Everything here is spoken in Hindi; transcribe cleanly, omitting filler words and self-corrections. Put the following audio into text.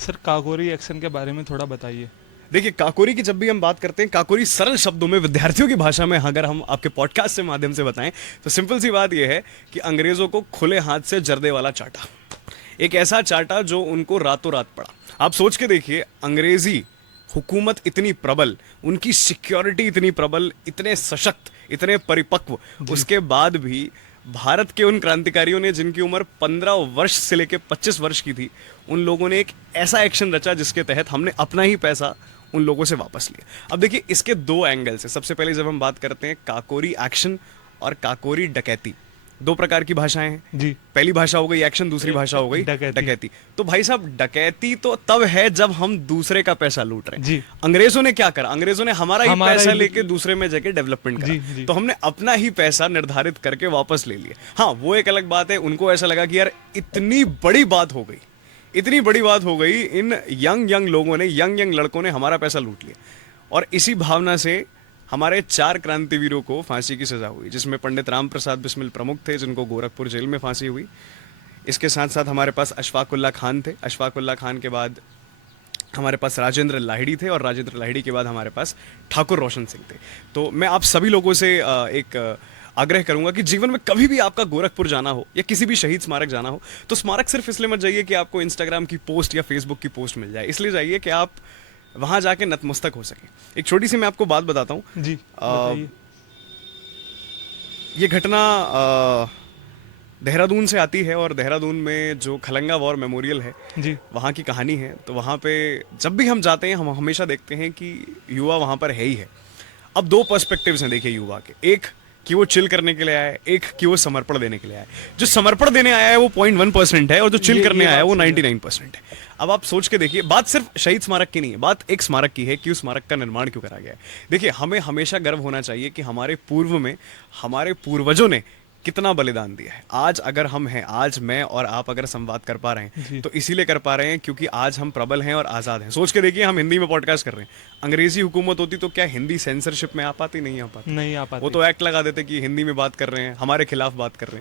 सर काकोरी एक्शन के बारे में थोड़ा बताइए। देखिए, काकोरी की जब भी हम बात करते हैं, काकोरी सरल शब्दों में विद्यार्थियों की भाषा में अगर हम आपके पॉडकास्ट के माध्यम से बताएं, तो सिंपल सी बात यह है कि अंग्रेजों को खुले हाथ से जर्दे वाला चाटा। एक ऐसा चाटा जो उनको रातों रात पड़ा। आप सोच के देखिए, अंग्रेजी हुकूमत इतनी प्रबल, उनकी सिक्योरिटी इतनी प्रबल, इतने सशक्त, इतने परिपक्व, जी। उसके बाद भी भारत के उन क्रांतिकारियों ने जिनकी उम्र 15 वर्ष से लेकर 25 वर्ष की थी, उन लोगों ने एक ऐसा एक्शन रचा जिसके तहत हमने अपना ही पैसा उन लोगों से वापस लिया। अब देखिए, इसके दो एंगल्स हैं। सबसे पहले जब हम बात करते हैं काकोरी एक्शन और काकोरी डकैती, दो प्रकार की भाषाएं हैं। जी। पहली भाषा हो गई एक्शन, दूसरी भाषा हो गई डकैती। डकैती। तो भाई साहब, डकैती तो तब है जब हम दूसरे का पैसा लूट रहे हैं। जी। अंग्रेजों ने क्या करा? अंग्रेजों ने हमारा ही हमारा पैसा ही लेके दूसरे में जाके डेवलपमेंट करा। जी जी। तो हमने अपना ही पैसा निर्धारित करके वापस ले लिया। हाँ, वो एक अलग बात है, उनको ऐसा लगा कि यार इतनी बड़ी बात हो गई, इतनी बड़ी बात हो गई, इन यंग यंग लोगों ने, यंग यंग लड़कों ने हमारा पैसा लूट लिया। और इसी भावना से हमारे 4 क्रांतिवीरों को फांसी की सजा हुई, जिसमें पंडित राम प्रसाद बिस्मिल प्रमुख थे, जिनको गोरखपुर जेल में फांसी हुई। इसके साथ साथ हमारे पास अशफाक उल्ला खान थे। अशफाक उल्ला खान के बाद हमारे पास राजेंद्र लाहिड़ी थे, और राजेंद्र लाहिड़ी के बाद हमारे पास ठाकुर रोशन सिंह थे। तो मैं आप सभी लोगों से एक आग्रह करूंगा कि जीवन में कभी भी आपका गोरखपुर जाना हो या किसी भी शहीद स्मारक जाना हो, तो स्मारक सिर्फ इसलिए मत जाइए कि आपको इंस्टाग्राम की पोस्ट या फेसबुक की पोस्ट मिल जाए। इसलिए जाइए कि आप वहां जाके नतमस्तक हो सके। एक छोटी सी मैं आपको बात बताता हूँ। जी अ, बताइए। ये घटना देहरादून से आती है, और देहरादून में जो खलंगा वॉर मेमोरियल है, जी। वहाँ की कहानी है। तो वहाँ पे जब भी हम जाते हैं, हम हमेशा देखते हैं कि युवा वहाँ पर है ही है। अब दो पर्सपेक्टिव्स हैं देखिए युवा के। एक कि वो चिल करने के लिए आया है, एक कि वो समर्पण देने के लिए आया है। जो समर्पण देने आया है वो 0.1% है, और जो चिल करने ये आया है बात वो सही है। 99% है। अब आप सोच के देखिए, बात सिर्फ शहीद स्मारक की नहीं है, बात एक स्मारक की है कि उस स्मारक का निर्माण क्यों करा गया है। देखिए, हमें हमेशा गर्व होना चाहिए कि हमारे पूर्व में, हमारे पूर्वजों ने कितना बलिदान दिया है। आज अगर हम हैं, आज मैं और आप अगर संवाद कर पा रहे हैं, जी। तो इसीलिए कर पा रहे हैं क्योंकि आज हम प्रबल हैं और आज़ाद हैं। सोच के देखिए, हम हिंदी में पॉडकास्ट कर रहे हैं। अंग्रेजी हुकूमत होती तो क्या हिंदी सेंसरशिप में आ पाती? नहीं आ पाती। नहीं आ वो पाती। तो एक्ट लगा देते कि हिंदी में बात कर रहे हैं, हमारे खिलाफ बात कर रहे हैं।